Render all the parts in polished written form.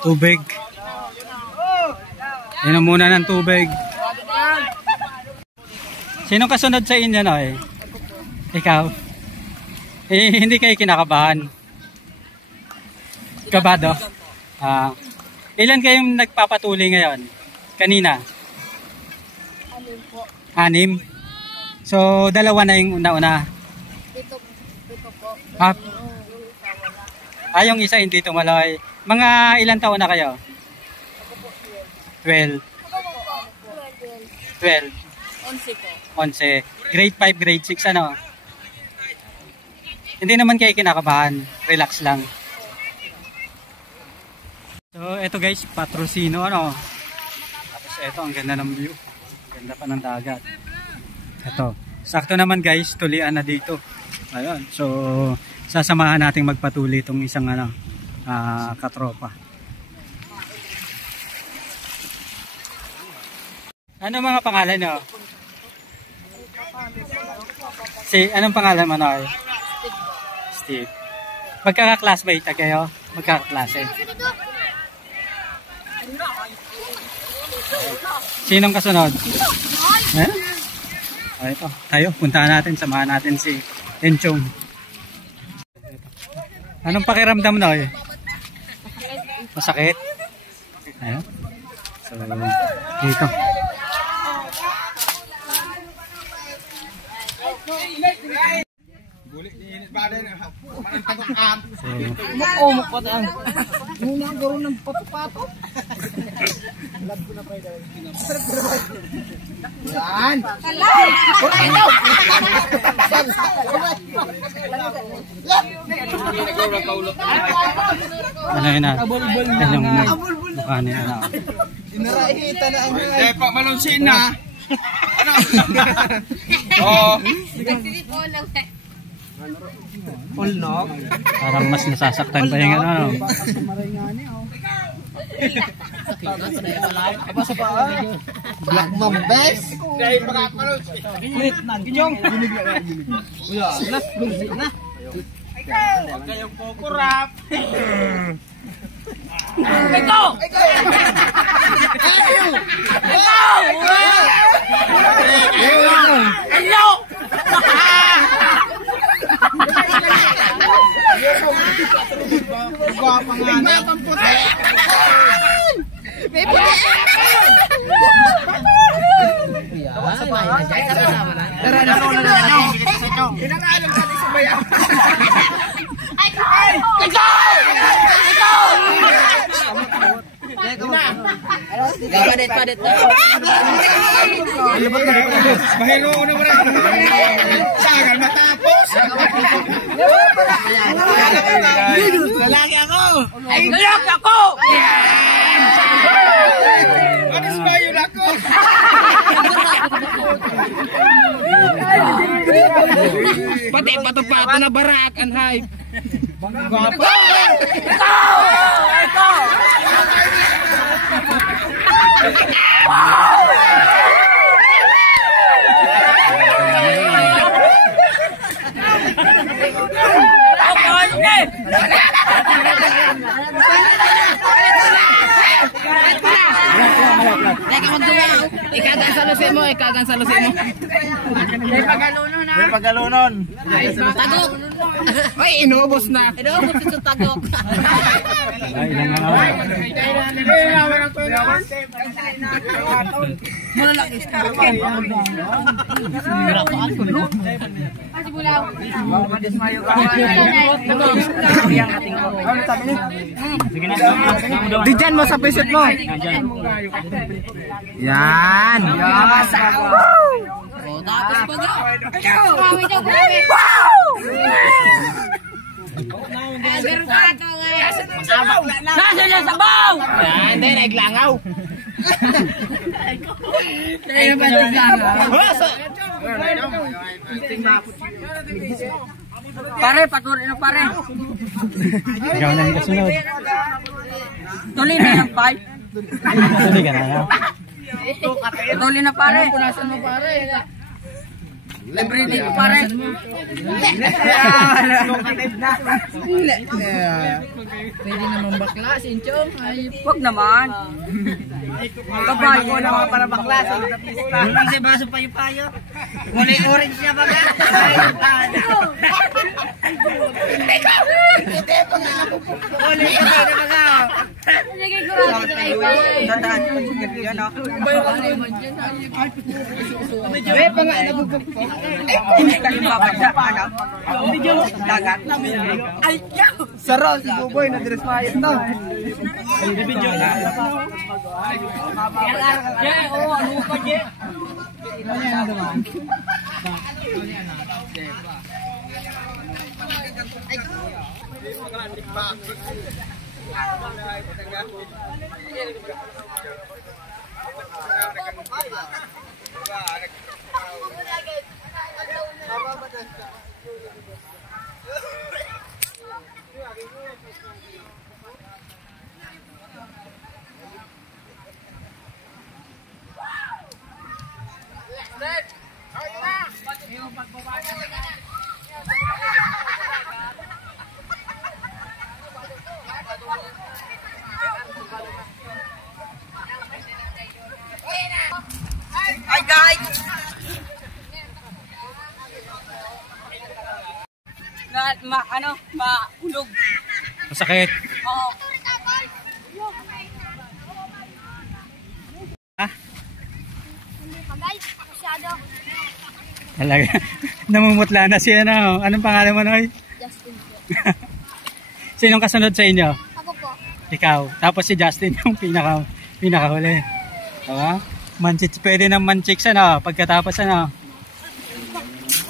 Tubig. Inom muna ng tubig. Sino kasunod sa inyo, Noy? Ikaw? Eh, hindi kayo kinakabahan? Kabado? Ilan kayong nagpapatuli ngayon? Kanina? 6 po. 6? So, 2 na yung una-una? 7 po. Yung isa hindi tumaloy. Mga ilan taon na kayo? 12. 12. 11 po. 11. Grade 5, grade 6, ano? Hindi naman kayo kinakabahan. Relax lang. So, eto guys, Patrocino, ano? Tapos eto, ang ganda ng view. Ang ganda pa ng dagat. Eto. Sakto naman guys, tulian na dito. Ayun. So, sasamahan nating magpatuli itong isang katropa. Ano mga pangalan nyo? Anong pangalan mo, Noy? Steve. Magkaka-classmate na kayo? Magkaka-klase? Sinong kasunod? Ito, tayo. Puntahan natin. Samahan natin si Enchong. Anong pakiramdam, Noy? Masakit? Ayun. So, dito. Makomok pa tayo. Muna ang garo ng pato-pato. Yan. Ano yun na? Yung mukha niya na. Inarahita na ang hindi pa malunsin na. Ano? Oo. Polnog. Parang mas nasasaktan pa yung ano. Black Mambes. Dahil makakalunsin. Kulit na. Ginyong. Na. Huwag kayong kukurap. Ikaw! Hello! Gwapa nga na. May puti! Inangalan ka sa bayan. Padet. Mahilo na mo rin. Sagal matapos. Lalaki ako! Ay, lalaki ako! Manis ba yun ako? Pati pato-pato na barak ang hype. Gwapa! Ikaw! Ikagan sa lusin mo. May pagalunon. Tagok. Ay, inubos na. Inubos ito tagok. Ilan na Malalaki. Di dyan mo sa pisit mo. Yan. Tapos pag nasa niya sa baw! Yan, hindi, naglangaw. Tayo ba naglangaw? Pare, patuloy na pare. Ikaw na yung kasunod. Tuloy na yung pipe. Tuloy ka na. Tuloy na pare. Punasan mo pare. Libre din ko pare. Pwede naman bakla, Sinchong. Huwag naman. Kapag ko naman para bakla sa pista. Walang sa baso payo-payo. Kulay orange niya baga. Hindi pa nga. Kulay ka na baga. Sige, kurado ka kayo. Dadaan ko yan o. May pa nga nabubog po. Hindi ka ibabagda pa na. Dagat. Ay, yaw! Saro, si Buboy na dress mayat to. Video na. Oo, ano pa niya? Hi guys! Maulog. Masakit. Oo. Ha? Hindi pa guys, masyado. Talaga. Namumutla na siya na. Anong pangalan mo, Noy? Justin po. Sinong kasunod sa inyo? Ako po. Ikaw. Tapos si Justin yung pinakahuli. Diba? Manchits, pwede ng manchicks ano, pagkatapos ano.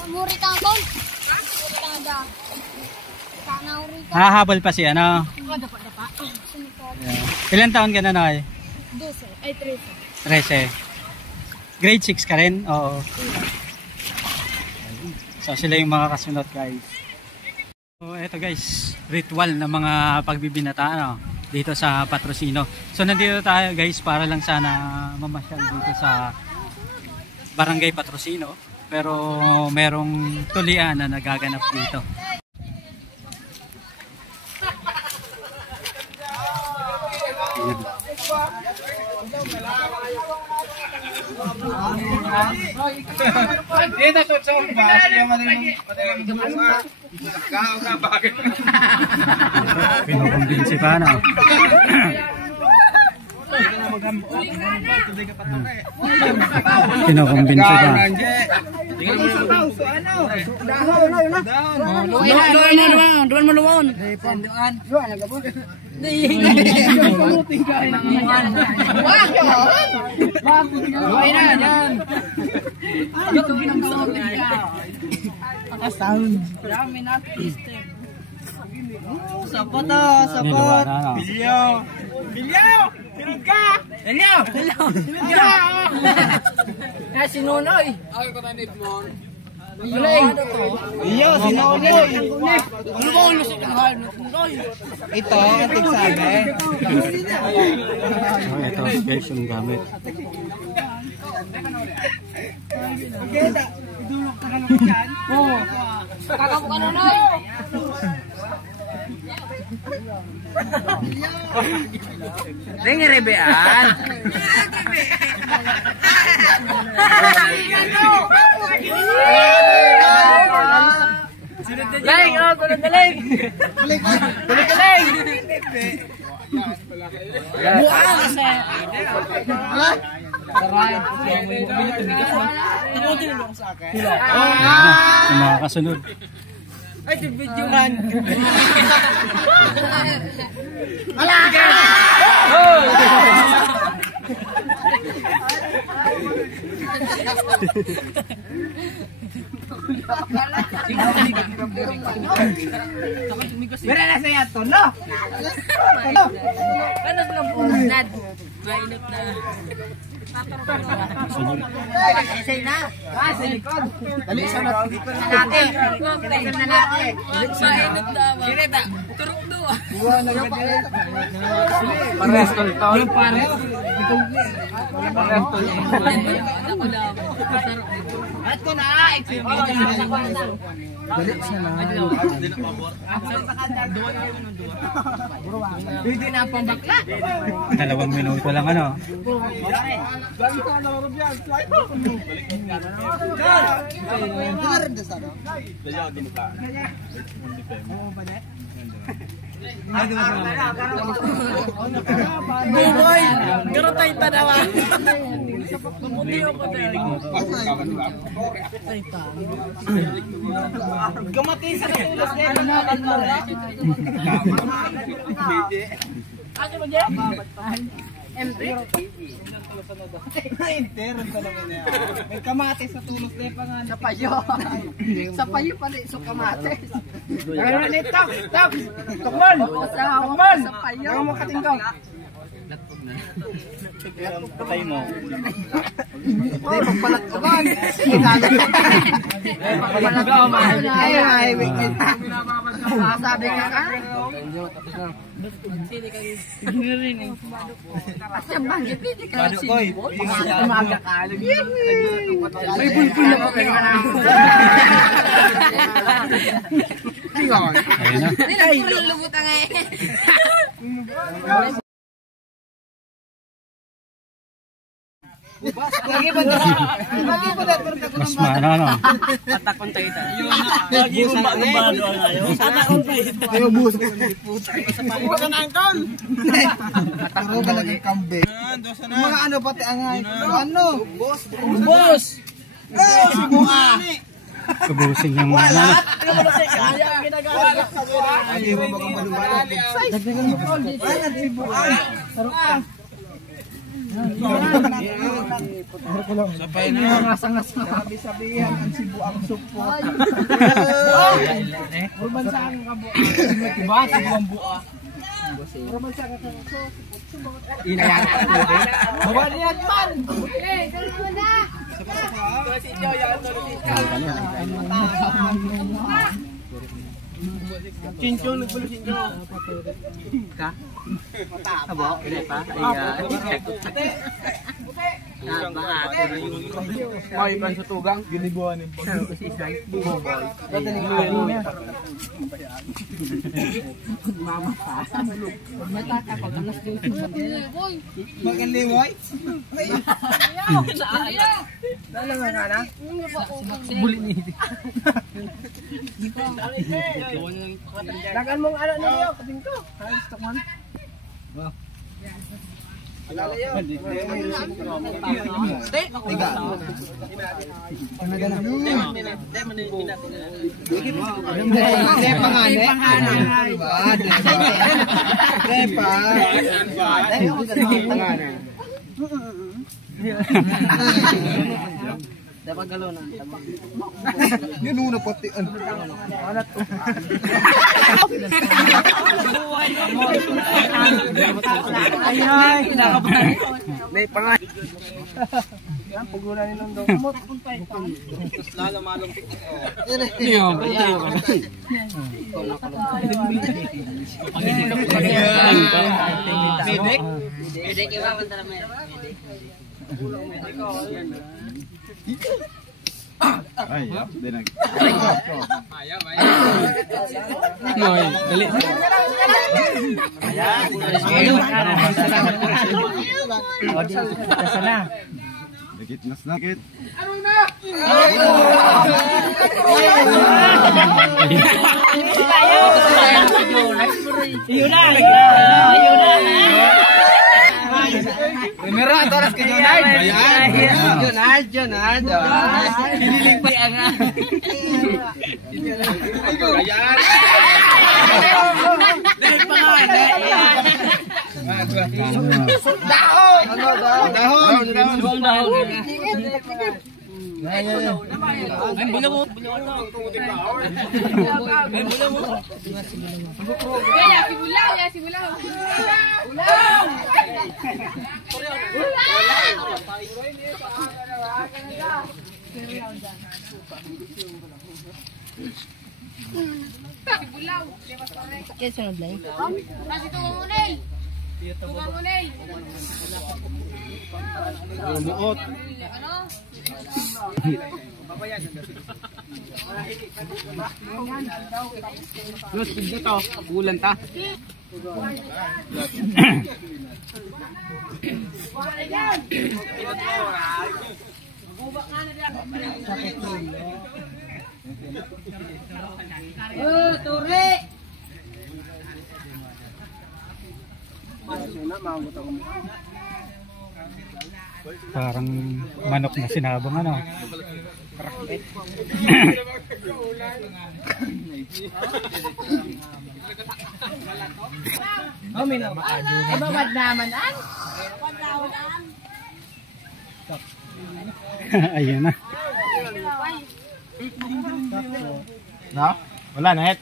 Muri ka ako. Muri ka da. Sana uri ka. Hahabol pa si ano. Dapa. Sunikot. Yeah. Ilan taon ka na, Noy? 12. Ay, 13. 13. Grade 6 ka rin? Oo. So sila yung mga kasunod guys. So eto guys, ritual na mga pagbibinata ano, dito sa Patrocino. So nandito tayo guys para lang sana mamasyal dito sa Barangay Patrocino. Pero merong tulian na nagaganap dito. Hindi na to sa ba? Sige mo din. Bakit? Pinukumbinsi pa na. Pinukumbinsi pa. Duan mo luon. Sapot to, sapot. Bilyaw! Sinod ka! Bilyaw! Sinod ka! Eh, sinunoy! Ay, ko na nip mo. Iyo, sinunoy! Ano ba ang lusik ng hal? Ito, antik sabi. So ito guys yung gamit. Oo. Kakabuka na na. Ring rebean. Leng, oh, tulad na leng. Tulad ka leng. Buang kasi. Yung mga kasunod. Ay, di video man. Wala na saya to, no? Ano lang po? Nad. Mainit na. Say na. Sa likod. Dali sa likod na natin. Likod na natin. Mainit na. Sireta. Turok do. Pares tol. Pares. Pares. Ito na, dali siya na. Hindi na pang bakla. 2 minuto lang ano. Buboy! Garotay tanawa! Gamatay sa tulos din. Ano mo dyan? May kamate sa tulos din pa nga. Sa payo. Sa payo pala so kamate. Ano na nito? Stop! Tukmol! Tukmol! Sa payo. Ano mo katinggaw? Patay mo. Hindi, pagpalat ko ba? Pagpalat ko ba? Ay, wait. Sabi ka ka? At yung banggit, hindi ka umaga ka. May bulbul na po kayo na. Tingnan. Ay, lulubutan nga eh. Lagi ba Mas maano. Atakon tayo tayo. Lagi gumagabado ang ayaw. Atakon tayo. Ayaw bus. Buka na ang tol. Atakon ka lagi kambe. Mga ano pati ang ano? Boss. Boss. Si Buka. Kubusin yung ano. Kaya ang ginagawa. Lagi mo magbabalubalo. Dagdagan mo tol. Si Buka. Sarap ka. Sabay na ngas-ngas na sabi-sabihan ang Cebu ang supo. Urban saan ka bu? Diba? Cebu ang buo. Urban saan ka so? Inayaan ka po. Bawa niyan man. Eh, dalawa na. Si Joe yan Chinchon nagbulo Chinchon. Ka? Abo, ile pa. Ay, ban sa tugang ginibuan ng si Isay. Buboy. Mama pa. Mata ka pag alas din. Boy. Magaliwoy. Dala nga na. Buli ni. Lagan mong ano niyo, kating ko. Ayos to man. Tiga. Dapat galo na. Yun una pati. Ay, may pangalan. Yan, pugulan ni Londo. Lalo malumpik. Medek? Medek iba man tara mer. Ay, dinag. Noy, dali. Ayan. Dikit nas nakit. Primero atas ke Jonay. Jonay. Piniling pa ang. Ayan. Dahil pa nga. Dahon. Ay, bula mo. Ya, si Bulaw. Bulaw. Si Bulaw. Kaya sunod lang. Kasi ito mo muna eh. Tumangunel. Muot. Ano? Los, dito. Kulan ta. Turi! Parang manok na sinabang ano. Oh, may na. Ay, babad naman an? Ayun na. Na? Wala na het.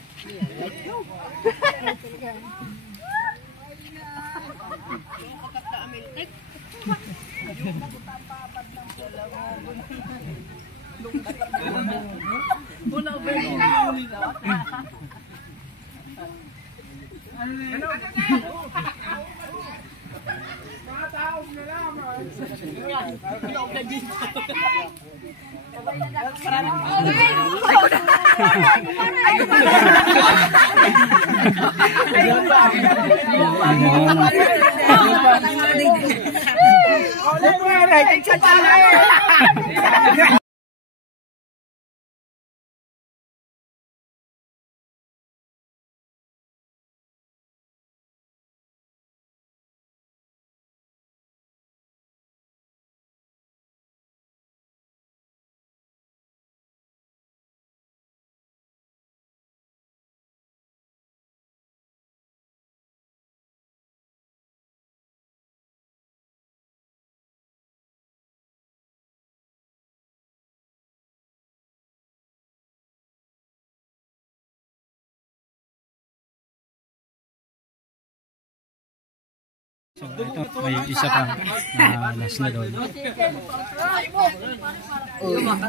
So ito, may isa pa na last na doon.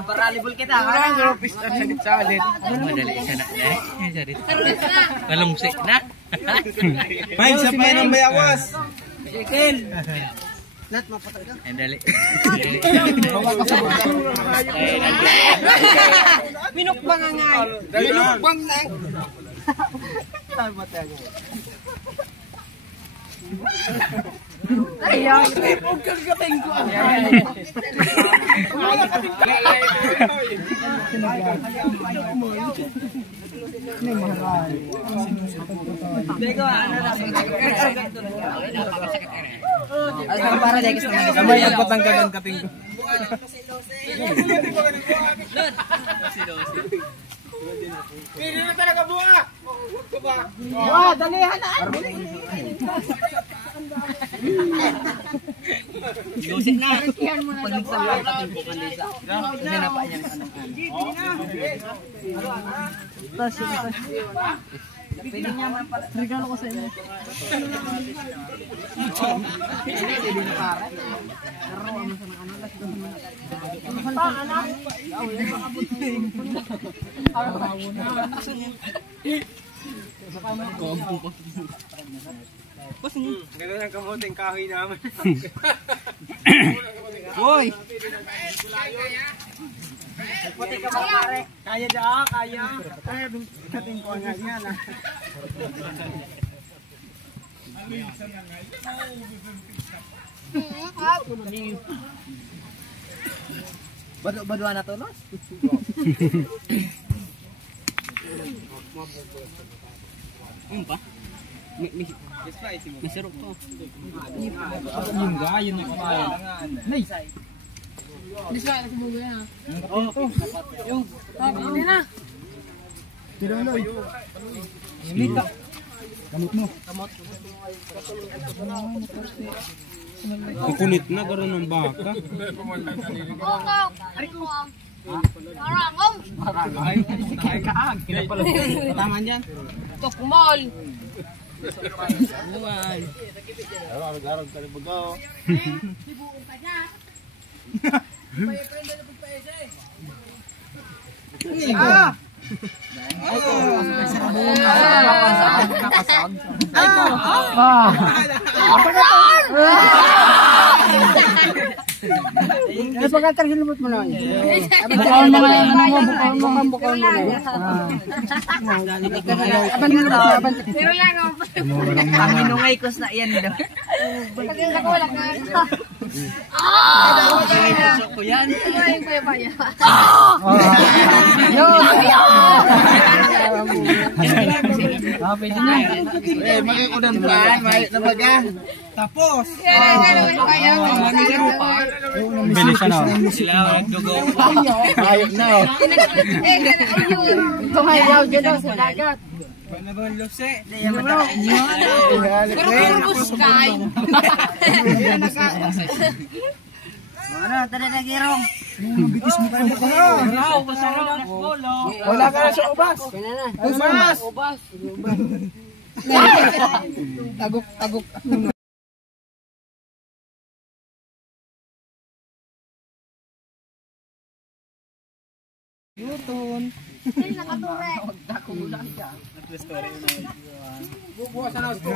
Paralibol kita. Parang gropis na salit-salit. Madali siya na. Kalungsik na. May isa pa ng bayawas. Chicken. Nat mapatay ka. Ay, dali. Minukbang nga nga. Minukbang lang. Matay nga. Ayaw. Huwag kang gating ko. Wala kating ko. May mahal. Dego, ano na? Ang para dahil sa mga Sabay ang patanggagan kating ko. Pili na talaga buha. Wow, dalihan na. Yusin na. Pag nagsaluan ka tingko kan Lisa. Hinapa niya ng pwede niya man pala. Regalo ko sa inyo. Hindi na para. Pero ano sa mga anak doon na. Ganun ang kamuting kahoy namin. Hoy! Puti ka ba pare? Kaya dyan, kaya. Kaya kating ko nga yan. Badwa na to, no? Pa? May sirok to. Yung gayon na kaya. Nay! Hindi sa akin kumuha na. Yung. Hindi na. Lita. Kamot mo. Kukunit na karoon ng baka. Bukaw. Marangom. Kaag. Kinapalo. Taman dyan. Tukmol. Buwan. Araw-araw talibagaw. Ibuong ka niya. Ah! Ano pagkatar sinubot mo na yun? Bukaon mo nga yung ano mo, bukaon mo nga. Aban mo na, aban. Pero lang ako. Ang minungay-kos na yan daw. Kasi ako wala ka. Gusto ko yan. Ay, paya-paya. Pwede na. Magkikunan pa. Mahit na baga. Tapos. Bilis ano. Sila dugo. Ayok na. Tumayaw dyan daw sa dagat. Panabang lupse. Kurus kay. Ano, tara na girong. Bitis mo kayo ko na. Wala ka na sa ubas. Ubas. Tagok. Yuton. Ay, nakature.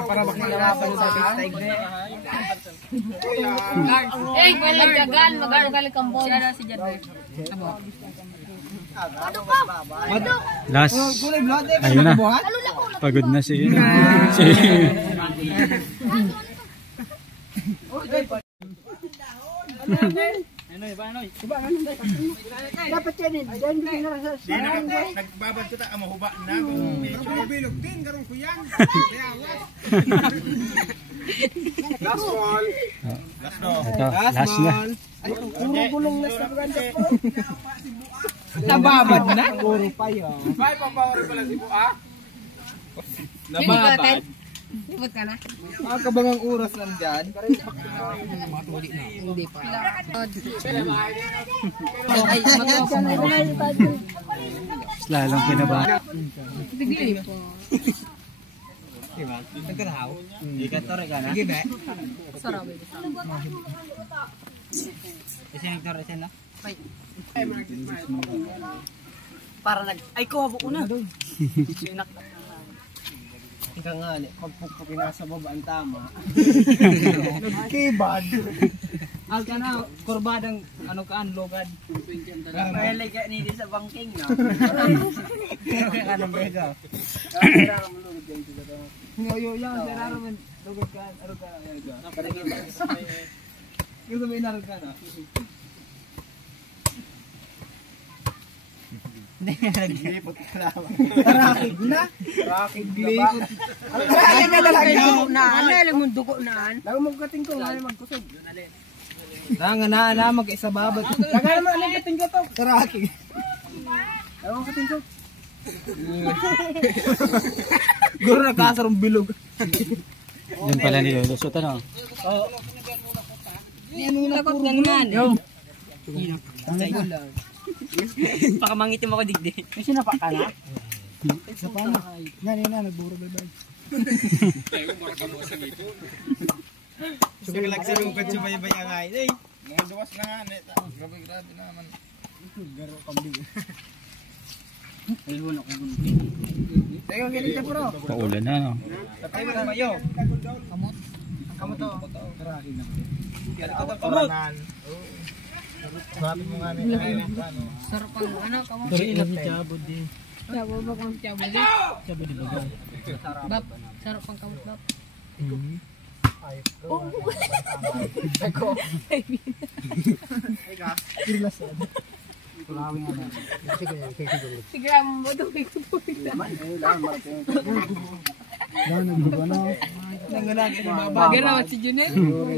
Para makalaban sa big Eh, walang jagan. Magano kali kambon. Siya na si Jadwe. Last. Ayun na. Pagod na si... Dapat yan eh. Diyan hindi na sa... Nagbabad ko ta mahuba na. Pero bilog din garong ko yan. Last one. Ito, last na. Ay, puro bulong na sa ganda po. Nababad na. Puro pa yun. May pambawar pala si Bua. Nababad. Ibot ka na? Kabangang oras lang dyan. Hindi pa. Lalong kinabahan. Hindi po. Diba? Nagkarahaw. Ikatore ka na? Sige ba? Sarap. Kasi nagtore siya na? Para ay kuha ko na. Ika nga, pagpukpukin nasa baba ang tama. Kibad. Alka na, kurbadang ano kaan, logad. Kaya like ni sa banking na. Kaya ka ng bega. Ngayon yan, sararo man. Logad ka, ano ka, ano ka. Yung sabihin na rin ka na. Naglipot ka naman. Rakig na. Rakig glipot. Rakig na lalaki. Ano alam mo dugo naan? Lago mo kating ko, ngayon magkusog. Nga na, mag-isa babat. Lagay mo, ano kating ko to? Rakig. Lago mo kating ko. Guro nagkasarong bilog. Doon pala nilulusot ano. Lagot ganyan. Baka mangitim ako digdi. May sinapa ka na? Sa paano? Yan na, nagburo bye-bye. Sige lang sa yung kutsi bay-bay ang ay. Mga duwas na nga. Grabe naman. Garo kambing. Ayun ako. Teka, ganito bro. Paulan na no. Tapay mo na mayo. Kamot. Ang kamot to. Rakig na. Kamot. Sabi mo nga nila ngayon. Sarap ang ano kamo. Pero ilang chabod din. Chabo ba kung chabo di? Chabod din ba? Bap, sarap ang kamot bap. Sigram mo to ko. Ganaw si Junel.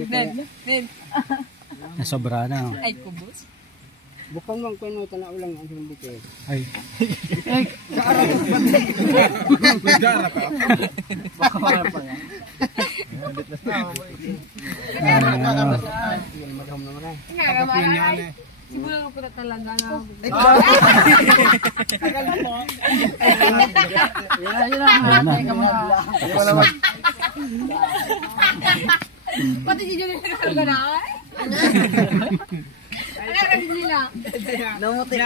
Nen. Nasobra na. Ay kubos. Bukang mang kuno tanaw lang ang bukid. Ay. Nagdara ka. Baka wala pa yan. Magam naman eh. Nga siguro ko talaga na. Pati si Junel talaga na. Ano kasi nila? Namuti.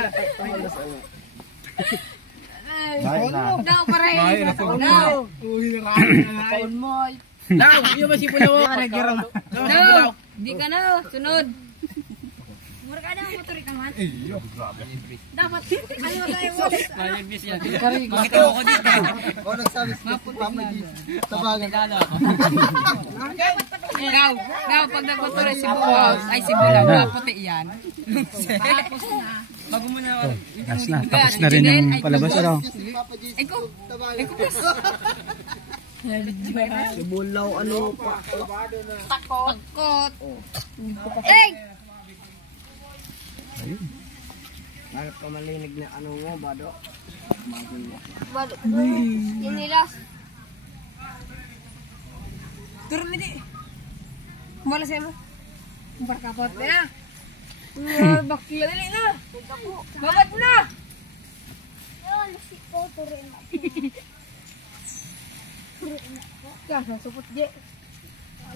Daw pareho. Daw. Uy, narami na. Paun mo. Law, iyo ba si Bulaw? No, di ka na. Sunod. Mura ka na motor ka man. Dapat ano tayo mo? Malibis yan. Makita mo ko dito. O nagsabi sa papa dito. Tabagan. Daw pag nagmotor si Bulaw, ay si Bulaw, puti yan. Bago mo na. Tapos na rin yung palabas. Ano? Ay ko. Si Bulaw ano pa. Takot. Hey! Bakit ka malinig na ano mo, Bado? Bado. Yun nila. Turun na di. Kumala sa'yo mo. Barkapot na. Bakla dali na. Babad mo na. Ayun, si Koto rin. Kaya, supot di.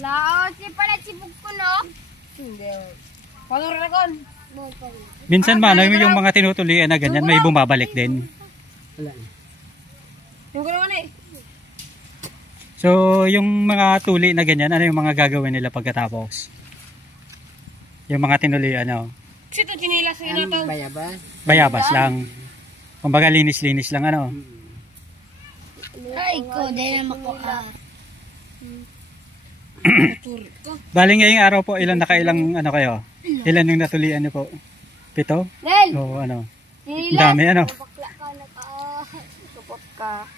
Wala, si pala sibog ko, no? Hindi. Paano rin akon? Minsan ba, yung mga tinutulian na ganyan, may bumabalik din. Yung ko naman eh. So, yung mga tuli na ganyan, ano yung mga gagawin nila pagkatapos? Yung mga tinulian, ano? Kasi ito chinilas sa ina to. Bayabas? Bayabas lang. Kumbaga linis-linis lang, ano? Ay, ko, dahil na makuha. Baling ngayong araw po, ilan nakailang ano kayo? Ilan yung natulian niyo po? 7? Nel! O ano? Nila! Dami, ano? Bakla ka, supot ka.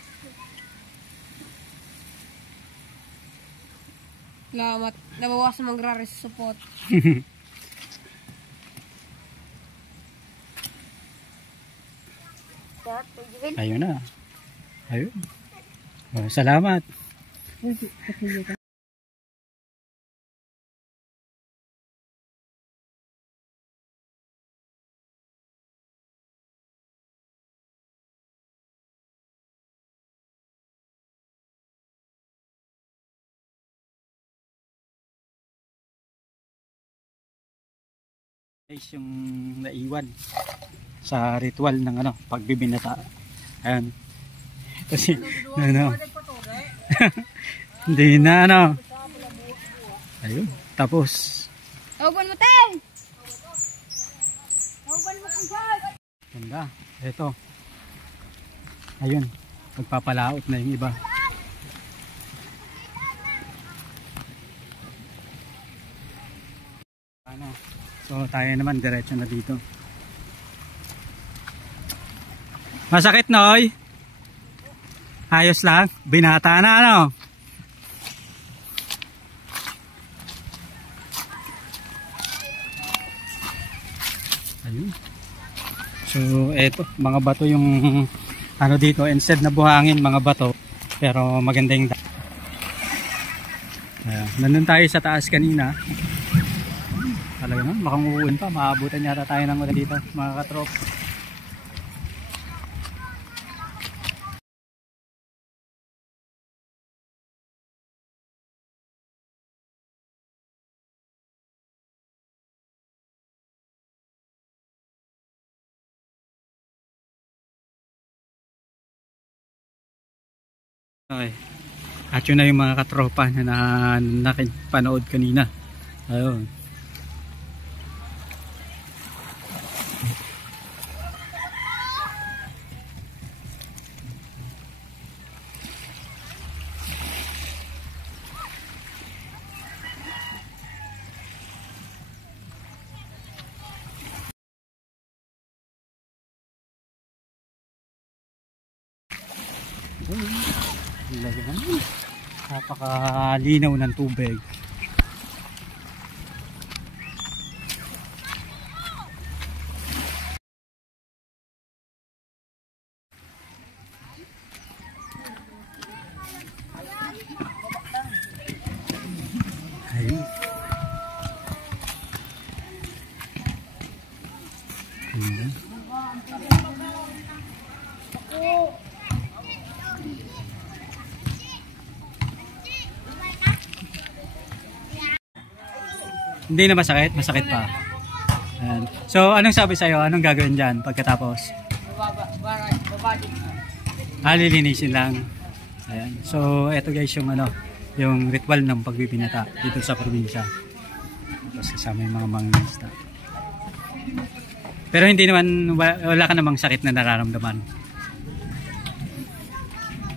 Salamat. Nabawasan magrares support. Ayun na. Ayun. O, salamat. Guys, yung naiwan sa ritual ng ano, pagbibinata. Ayan. Kasi, ano. Hindi na, ano. Ayun. Tapos. Tawagan mo, Teng! Tawagan mo kung saan! Ganda. Ito. Ayun. Magpapalaot na yung iba. Ano. So tayo naman diretso na dito. Masakit, Noy? Ayos lang. Binata na, ano? Ayun. So eto, mga bato yung ano dito, instead na buhangin, mga bato, pero maganda yung nandun tayo sa taas kanina. Talaga naman, makang uuin pa, maabutan yata tayo ng ulan dito, mga katrop. Okay. At yun na yung mga katropa na nakipanood kanina. Ayun. Napakalinaw ng tubig. Ayun. Ayun. Hindi na masakit? Masakit pa. Ayan. So, anong sabi sa'yo? Anong gagawin dyan pagkatapos? Lilinisin lang. Ayan. So, eto guys yung ano, yung ritual ng pagbibinata dito sa probinsya. Tapos kasama yung mga mangingisda. Pero hindi naman, wala ka namang sakit na nararamdaman.